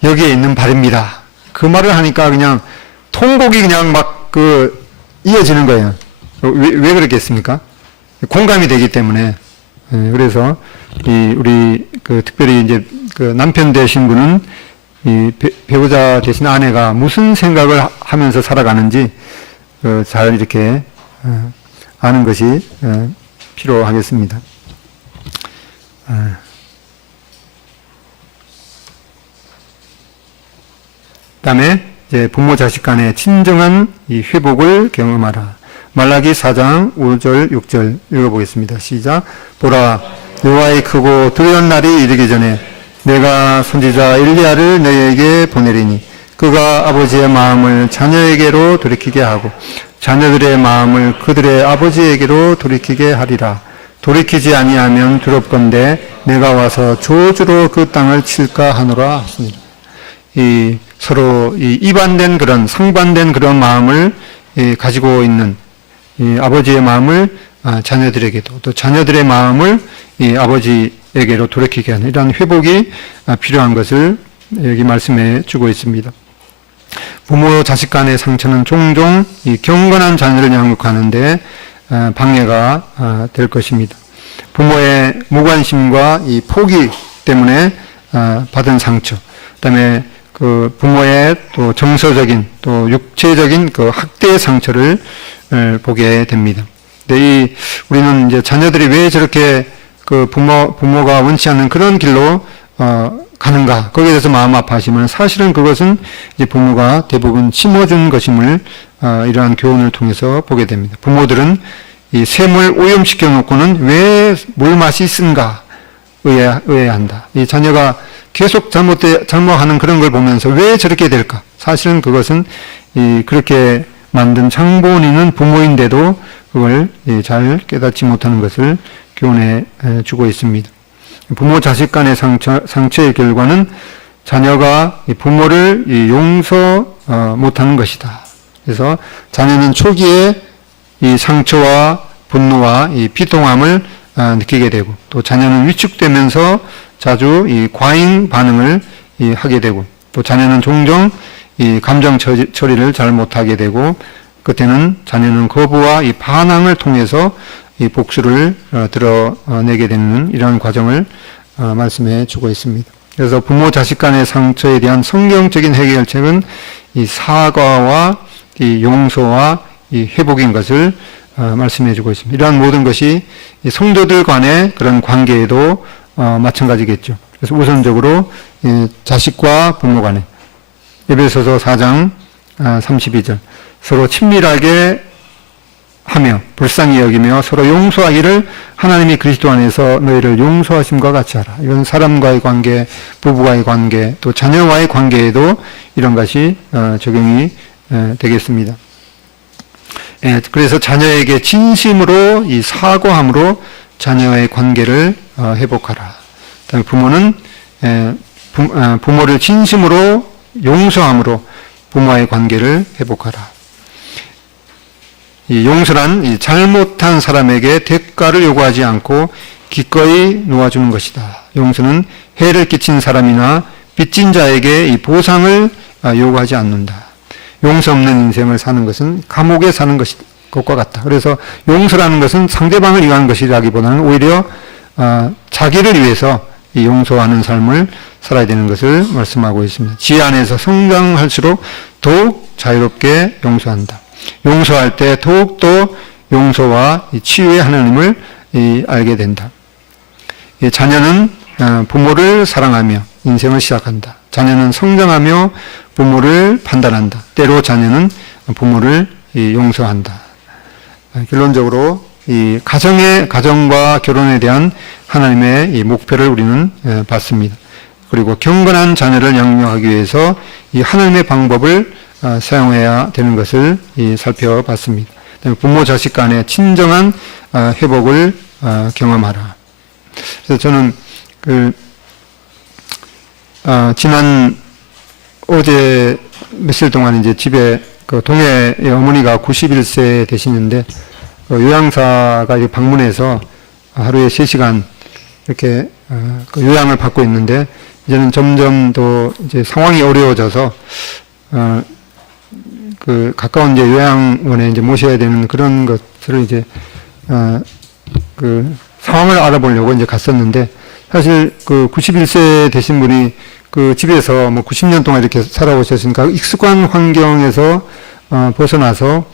여기에 있는 발입니다. 그 말을 하니까 그냥 통곡이 그냥 막 이어지는 거예요. 왜 그렇겠습니까? 공감이 되기 때문에. 그래서 우리 특별히 이제 남편 되신 분은 이 배우자 되신 아내가 무슨 생각을 하면서 살아가는지 잘 이렇게 아는 것이 필요하겠습니다. 그다음에 이제 부모 자식 간의 진정한 이 회복을 경험하라. 말라기 4장 5절 6절 읽어보겠습니다. 시작. 보라, 여호와의 크고 두려운 날이 이르기 전에 내가 선지자 엘리야를 너희에게 보내리니 그가 아버지의 마음을 자녀에게로 돌이키게 하고 자녀들의 마음을 그들의 아버지에게로 돌이키게 하리라. 돌이키지 아니하면 두렵건대 내가 와서 저주로 그 땅을 칠까 하노라 하십니다. 서로 이반된 그런 상반된 그런 마음을 가지고 있는 이 아버지의 마음을 자녀들에게도, 또 자녀들의 마음을 이 아버지에게로 돌이키게 하는 이러한 회복이 필요한 것을 여기 말씀해 주고 있습니다. 부모 자식 간의 상처는 종종 이 경건한 자녀를 양육하는데 방해가 될 것입니다. 부모의 무관심과 이 포기 때문에 받은 상처, 그다음에 부모의 또 정서적인 또 육체적인 학대의 상처를 보게 됩니다. 근데 우리는 이제 자녀들이 왜 저렇게 부모가 원치 않는 그런 길로 가는가, 거기에 대해서 마음 아파하시면 사실은 그것은 이제 부모가 대부분 심어준 것임을 이러한 교훈을 통해서 보게 됩니다. 부모들은 이 샘을 오염시켜 놓고는 왜 물맛이 쓴가 의아해한다. 이 자녀가 계속 잘못하는 그런 걸 보면서 왜 저렇게 될까? 사실은 그것은 그렇게 만든 장본인은 부모인데도 그걸 잘 깨닫지 못하는 것을 교훈해 주고 있습니다. 부모 자식 간의 상처의 결과는 자녀가 부모를 용서 못하는 것이다. 그래서 자녀는 초기에 이 상처와 분노와 이 비통함을 느끼게 되고, 또 자녀는 위축되면서 자주 이 과잉 반응을 하게 되고, 또 자녀는 종종 이 감정 처리를 잘 못하게 되고, 끝에는 자녀는 거부와 이 반항을 통해서 이 복수를 드러내게 되는 이러한 과정을 말씀해 주고 있습니다. 그래서 부모 자식 간의 상처에 대한 성경적인 해결책은 이 사과와 이 용서와 이 회복인 것을 말씀해 주고 있습니다. 이러한 모든 것이 이 성도들 간의 그런 관계에도 마찬가지겠죠. 그래서 우선적으로 자식과 부모 간에 에베소서 4장 32절 서로 친밀하게 하며 불쌍히 여기며 서로 용서하기를 하나님이 그리스도 안에서 너희를 용서하심과 같이 하라. 이건 사람과의 관계, 부부와의 관계, 또 자녀와의 관계에도 이런 것이 적용이 되겠습니다. 그래서 자녀에게 진심으로 이 사과함으로 자녀의 관계를 회복하라. 그다음에 부모는 부모를 진심으로 용서함으로 부모와의 관계를 회복하라. 이 용서란 이 잘못한 사람에게 대가를 요구하지 않고 기꺼이 놓아주는 것이다. 용서는 해를 끼친 사람이나 빚진 자에게 이 보상을 요구하지 않는다. 용서 없는 인생을 사는 것은 감옥에 사는 것과 같다. 그래서 용서라는 것은 상대방을 위한 것이라기보다는 오히려 자기를 위해서 이 용서하는 삶을 살아야 되는 것을 말씀하고 있습니다. 지혜 안에서 성장할수록 더욱 자유롭게 용서한다. 용서할 때 더욱더 용서와 치유의 하나님을 알게 된다. 자녀는 부모를 사랑하며 인생을 시작한다. 자녀는 성장하며 부모를 판단한다. 때로 자녀는 부모를 용서한다. 결론적으로 이 가정과 결혼에 대한 하나님의 이 목표를 우리는 봤습니다. 그리고 경건한 자녀를 양육하기 위해서 이 하나님의 방법을 사용해야 되는 것을 살펴봤습니다. 부모 자식 간의 친정한 회복을 경험하라. 그래서 저는 지난 어제 며칠 동안 이제 집에 동해의 어머니가 91세 되시는데 요양사가 방문해서 하루에 3시간 이렇게 요양을 받고 있는데 이제는 점점 더 이제 상황이 어려워져서 가까운 이제 요양원에 이제 모셔야 되는 그런 것들을 이제 상황을 알아보려고 이제 갔었는데 사실 91세 되신 분이 집에서 뭐 90년 동안 이렇게 살아오셨으니까 익숙한 환경에서 벗어나서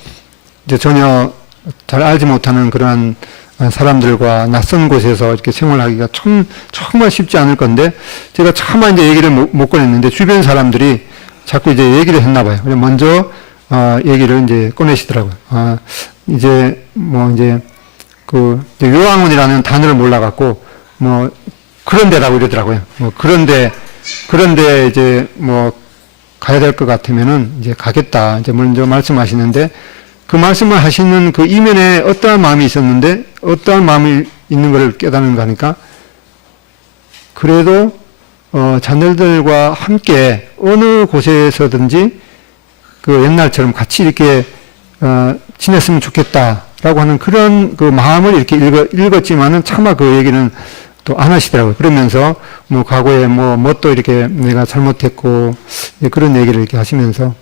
이제 전혀 잘 알지 못하는 그러한 사람들과 낯선 곳에서 이렇게 생활하기가 정말 쉽지 않을 건데 제가 차마 이제 얘기를 못 꺼냈는데 주변 사람들이 자꾸 이제 얘기를 했나 봐요. 먼저 얘기를 이제 꺼내시더라고요. 이제 요양원이라는 단어를 몰라갖고 그런 데라고 이러더라고요. 그런데 이제 가야 될 것 같으면은 이제 가겠다. 이제 먼저 말씀하시는데 그 말씀을 하시는 그 이면에 어떠한 마음이 있었는데 어떠한 마음이 있는 것을 깨닫는가 하니까 그래도 자녀들과 함께 어느 곳에서든지 옛날처럼 같이 이렇게 지냈으면 좋겠다라고 하는 그런 마음을 이렇게 읽었지만은 차마 그 얘기는 또 안 하시더라고요. 그러면서 과거에 또 이렇게 내가 잘못했고 그런 얘기를 이렇게 하시면서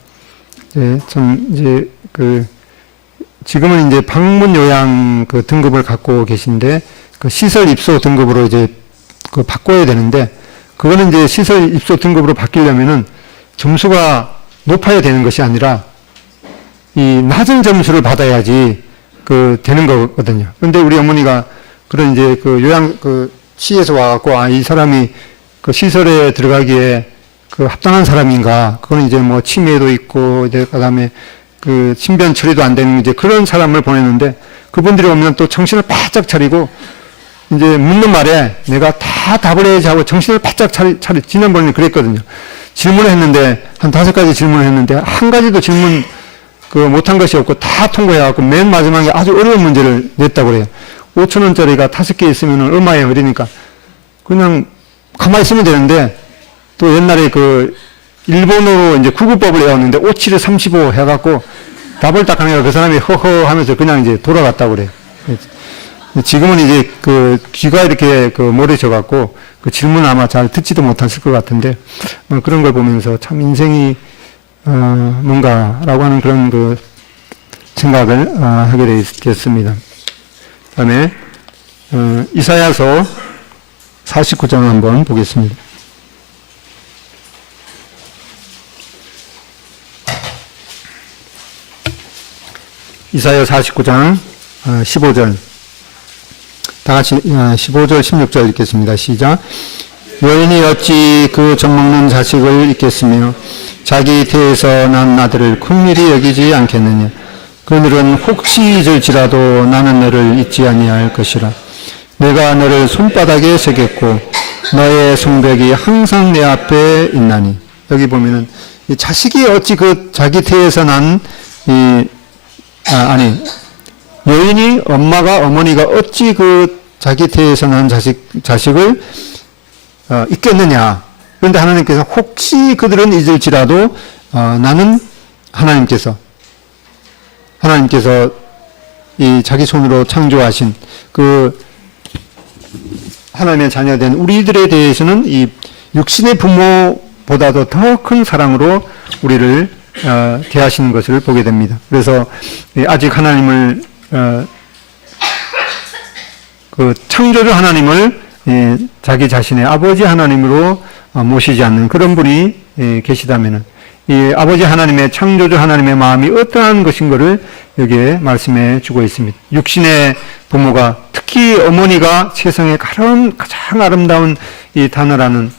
지금은 이제 방문 요양 등급을 갖고 계신데 시설 입소 등급으로 이제 바꿔야 되는데 그거는 이제 시설 입소 등급으로 바뀌려면은 점수가 높아야 되는 것이 아니라 이 낮은 점수를 받아야지 되는 거거든요. 그런데 우리 어머니가 그런 이제 요양 시에서 와갖고 이 사람이 시설에 들어가기에 합당한 사람인가? 그건 이제 치매도 있고 이제 그다음에 신변 처리도 안 되는 이제 그런 사람을 보냈는데 그분들이 오면 또 정신을 바짝 차리고 이제 묻는 말에 내가 다 답을 해야지 하고 정신을 바짝 지난번에는 그랬거든요. 질문을 했는데 한 5가지 질문을 했는데 한 가지도 질문 못한 것이 없고 다 통과해갖고 맨 마지막에 아주 어려운 문제를 냈다고 그래요. 5,000원짜리가 5개 있으면 얼마예요? 그러니까 그냥 가만히 있으면 되는데 또 옛날에 일본어로 이제 구구법을 외웠는데 5, 7에 35 해갖고 답을 딱 하니까 그 사람이 허허 하면서 그냥 이제 돌아갔다고 그래요. 지금은 이제 그 귀가 이렇게 그 모래져갖고 그 질문 아마 잘 듣지도 못하실 것 같은데, 그런 걸 보면서 참 인생이, 뭔가라고 하는 그런 그 생각을, 하게 되겠습니다. 그 다음에, 이사야서 49장 한번 보겠습니다. 이사야 49장 15절 다 같이 15절 16절 읽겠습니다. 시작. 여인이 어찌 그 젖먹는 자식을 잊겠으며 자기 태에서 난 아들을 긍휼히 여기지 않겠느냐. 그들은 혹시 잊을지라도 나는 너를 잊지 아니할 것이라. 내가 너를 손바닥에 새겼고 너의 손뼉이 항상 내 앞에 있나니. 여기 보면은 이 자식이 어찌 그 자기 태에서 난 여인이 어머니가 어찌 그 자기 태에서 난 자식을 잊겠느냐. 그런데 하나님께서 혹시 그들은 잊을지라도 나는 하나님께서 이 자기 손으로 창조하신 그 하나님의 자녀된 우리들에 대해서는 이 육신의 부모보다도 더 큰 사랑으로 우리를 대하시는 것을 보게 됩니다. 그래서 아직 하나님을 그 창조주 하나님을 자기 자신의 아버지 하나님으로 모시지 않는 그런 분이 계시다면은 이 아버지 하나님의 창조주 하나님의 마음이 어떠한 것인 것을 여기에 말씀해 주고 있습니다. 육신의 부모가 특히 어머니가 세상에 가장 아름다운 이 단어라는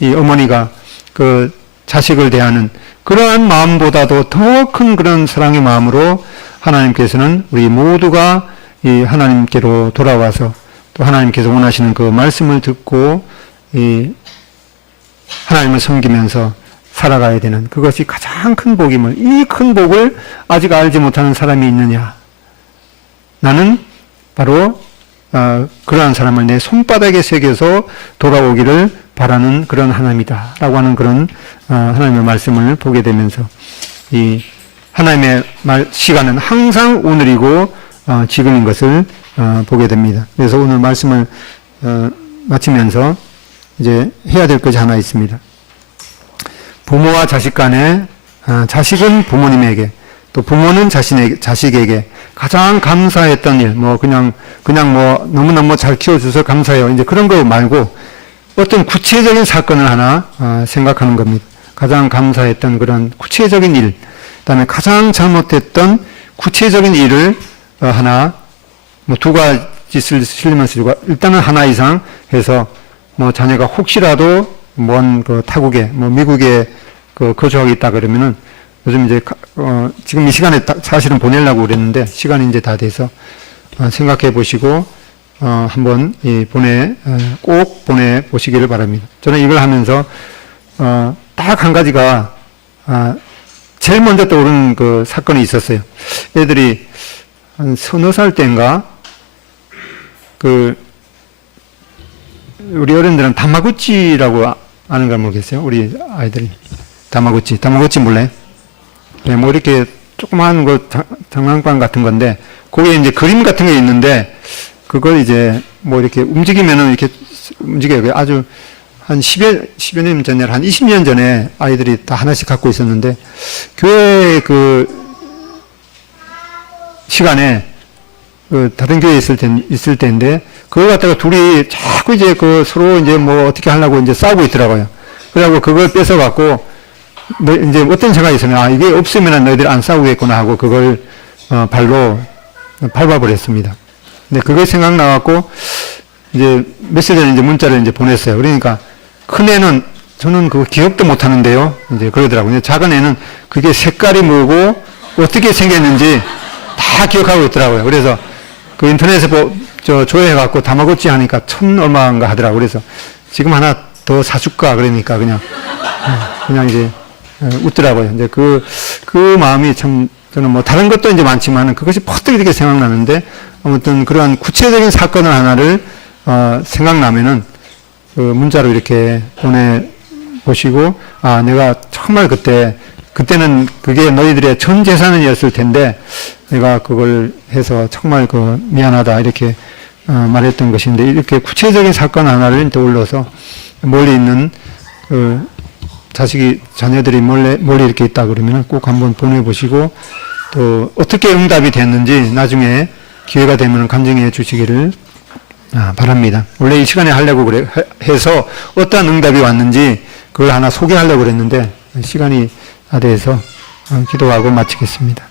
이 어머니가 그 자식을 대하는 그러한 마음보다도 더 큰 그런 사랑의 마음으로 하나님께서는 우리 모두가 이 하나님께로 돌아와서 또 하나님께서 원하시는 그 말씀을 듣고 이 하나님을 섬기면서 살아가야 되는 그것이 가장 큰 복임을, 이 큰 복을 아직 알지 못하는 사람이 있느냐. 나는 바로 그러한 사람을 내 손바닥에 새겨서 돌아오기를 바라는 그런 하나님이다 라고 하는 그런 하나님의 말씀을 보게 되면서 이 하나님의 시간은 항상 오늘이고 지금인 것을 보게 됩니다. 그래서 오늘 말씀을 마치면서 이제 해야 될 것이 하나 있습니다. 부모와 자식 간에 자식은 부모님에게 또 부모는 자식에게 가장 감사했던 일, 그냥 너무너무 잘 키워줘서 감사해요. 이제 그런 거 말고 어떤 구체적인 사건을 하나 생각하는 겁니다. 가장 감사했던 그런 구체적인 일, 그다음에 가장 잘못했던 구체적인 일을 하나, 두 가지 쓰려면 쓰고 일단은 하나 이상 해서 자녀가 혹시라도 먼 그 타국에 미국에 거주하고 있다 그러면은 요즘 이제 지금 이 시간에 사실은 보내려고 그랬는데 시간이 이제 다 돼서 생각해 보시고 한번 꼭 보내 보시기를 바랍니다. 저는 이걸 하면서 딱 한 가지가 제일 먼저 떠오른 그 사건이 있었어요. 애들이 한 서너 살 때인가 우리 어른들은 다마고치라고 아는가 모르겠어요. 우리 아이들이 다마고치 몰래? 네, 이렇게 조그마한 장난감 같은 건데 거기에 이제 그림 같은 게 있는데 그걸 이제 이렇게 움직이면은 이렇게 움직여요. 아주 한 10여 년 전에, 한 20년 전에 아이들이 다 하나씩 갖고 있었는데 교회 시간에 다른 교회에 있을 때인데 그걸 갖다가 둘이 자꾸 이제 서로 이제 어떻게 하려고 이제 싸우고 있더라고요. 그래갖고 그걸 뺏어갖고 이제 어떤 생각이 있으면 이게 없으면 너희들 안 싸우겠구나 하고 그걸 발로 밟아버렸습니다. 근데 그게 생각나갖고 이제 며칠 전에 이제 문자를 이제 보냈어요. 그러니까 큰 애는 저는 그거 기억도 못 하는데요. 이제 그러더라고요. 작은 애는 그게 색깔이 뭐고 어떻게 생겼는지 다 기억하고 있더라고요. 그래서 그 인터넷에 조회해갖고 다마고치 하니까 1,000 얼마인가 하더라고요. 그래서 지금 하나 더 사줄까 그러니까 그냥 이제 웃더라고요. 이제 그 마음이 참 저는 다른 것도 이제 많지만은 그것이 퍼뜩 이렇게 생각나는데 아무튼 그러한 구체적인 사건을 하나를 생각나면은 그 문자로 이렇게 보내보시고 내가 정말 그때는 그게 너희들의 전 재산이었을 텐데 내가 그걸 해서 정말 미안하다 이렇게 말했던 것인데 이렇게 구체적인 사건 하나를 떠올려서 멀리 있는 자녀들이 멀리 이렇게 있다 그러면 꼭 한번 보내보시고 또 어떻게 응답이 됐는지 나중에 기회가 되면 간증해 주시기를 바랍니다. 원래 이 시간에 하려고 해서 어떠한 응답이 왔는지 그걸 하나 소개하려고 그랬는데 시간이 다 돼서 기도하고 마치겠습니다.